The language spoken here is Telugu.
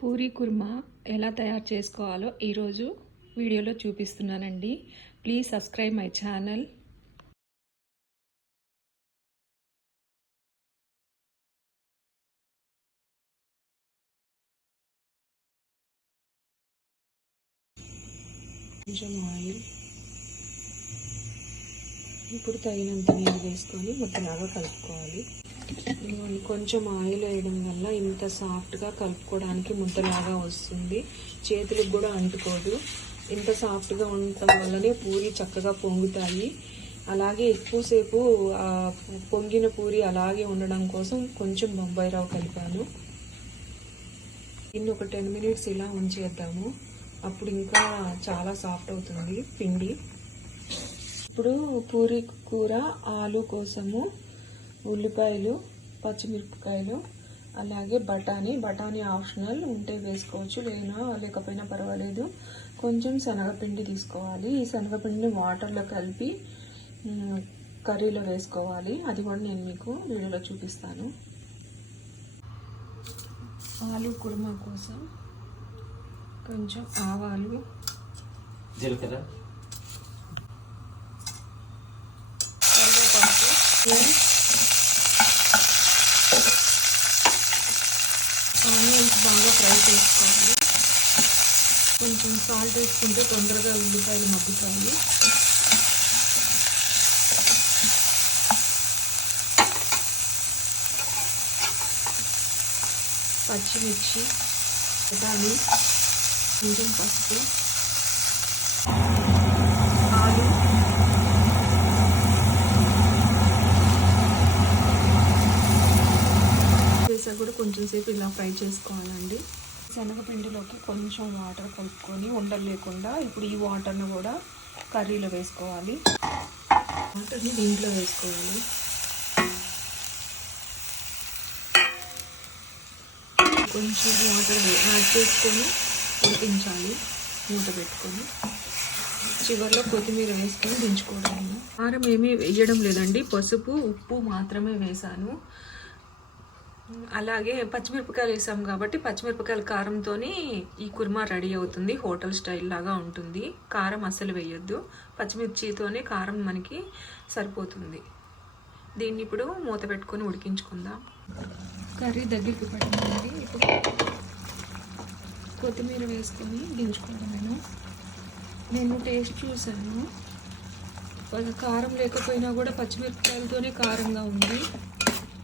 పూరీ కుర్మా ఎలా తయారు చేసుకోవాలో ఈరోజు వీడియోలో చూపిస్తున్నానండి. Please subscribe my channel. కొంచెం ఆయిల్, ఇప్పుడు తగినంత నీళ్ళు వేసుకొని ముద్దలాగా కలుపుకోవాలి. కొంచెం ఆయిల్ వేయడం వల్ల ఇంత సాఫ్ట్గా కలుపుకోవడానికి ముద్దలాగా వస్తుంది, చేతులకు కూడా అంటుకోదు. ఇంత సాఫ్ట్గా ఉండటం వల్లనే పూరి చక్కగా పొంగుతాయి. అలాగే ఎక్కువసేపు పొంగిన పూరి అలాగే ఉండడం కోసం కొంచెం బొంబాయి రవ్వ కలిపాను. దీన్ని ఒక 10 minutes ఇలా ఉంచేద్దాము, అప్పుడు ఇంకా చాలా సాఫ్ట్ అవుతుంది పిండి. ఇప్పుడు పూరీ కూర ఆలు కోసము ఉల్లిపాయలు, పచ్చిమిరపకాయలు, అలాగే బఠానీ ఆప్షనల్, ఉంటే వేసుకోవచ్చు, లేకపోయినా పర్వాలేదు. కొంచెం శనగపిండి తీసుకోవాలి. ఈ శనగపిండిని వాటర్లో కలిపి కర్రీలో వేసుకోవాలి. అది కూడా నేను మీకు వీడియోలో చూపిస్తాను. ఆలు కుర్మా కోసం కొంచెం ఆవాలు, జీలకర్ర, కరివేపాకు, ఆనియన్స్ బాగా ఫ్రై చేసుకోవాలి. కొంచెం సాల్ట్ వేసుకుంటే తొందరగా ఉల్లిపాయలు మగ్గుతాయి. పచ్చిమిర్చి, బఠానీ, కొంచెం పసుపు, ఆలు, వేసా కూడా కొంచెం సేపు ఇలా ఫ్రై చేసుకోవాలండి. శనగపిండిలోకి కొంచెం వాటర్ కలుపుకొని ఉండలు లేకుండా ఇప్పుడు ఈ వాటర్ను కూడా కర్రీలో వేసుకోవాలి. వాటర్ని దీంట్లో వేసుకోవాలి. కొంచెం వాటర్ యాడ్ చేసుకొని ఉడికించాలి, మూత పెట్టుకొని. చివరిలో కొత్తిమీర వేసుకొని దించుకోవడం. కారం ఏమీ వేయడం లేదండి, పసుపు ఉప్పు మాత్రమే వేసాను. అలాగే పచ్చిమిరపకాయలు వేసాం కాబట్టి పచ్చిమిరపకాయల కారంతో ఈ కుర్మా రెడీ అవుతుంది. హోటల్ స్టైల్ లాగా ఉంటుంది. కారం అస్సలు వేయొద్దు, పచ్చిమిర్చితోనే కారం మనకి సరిపోతుంది. దీన్ని ఇప్పుడు మూత పెట్టుకొని ఉడికించుకుందాం. కర్రీ దగ్గరికి పట్టిందండి. ఇప్పుడు కొత్తిమీర వేసుకొని దించుకోవడమేను. నేను టేస్ట్ చూసాను, కారం లేకపోయినా కూడా పచ్చిమిరపకాయలతోనే కారంగా ఉంది.